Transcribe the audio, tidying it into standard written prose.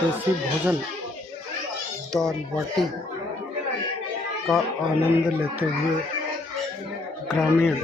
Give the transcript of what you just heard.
देसी भोजन दाल बाटी का आनंद लेते हुए ग्रामीण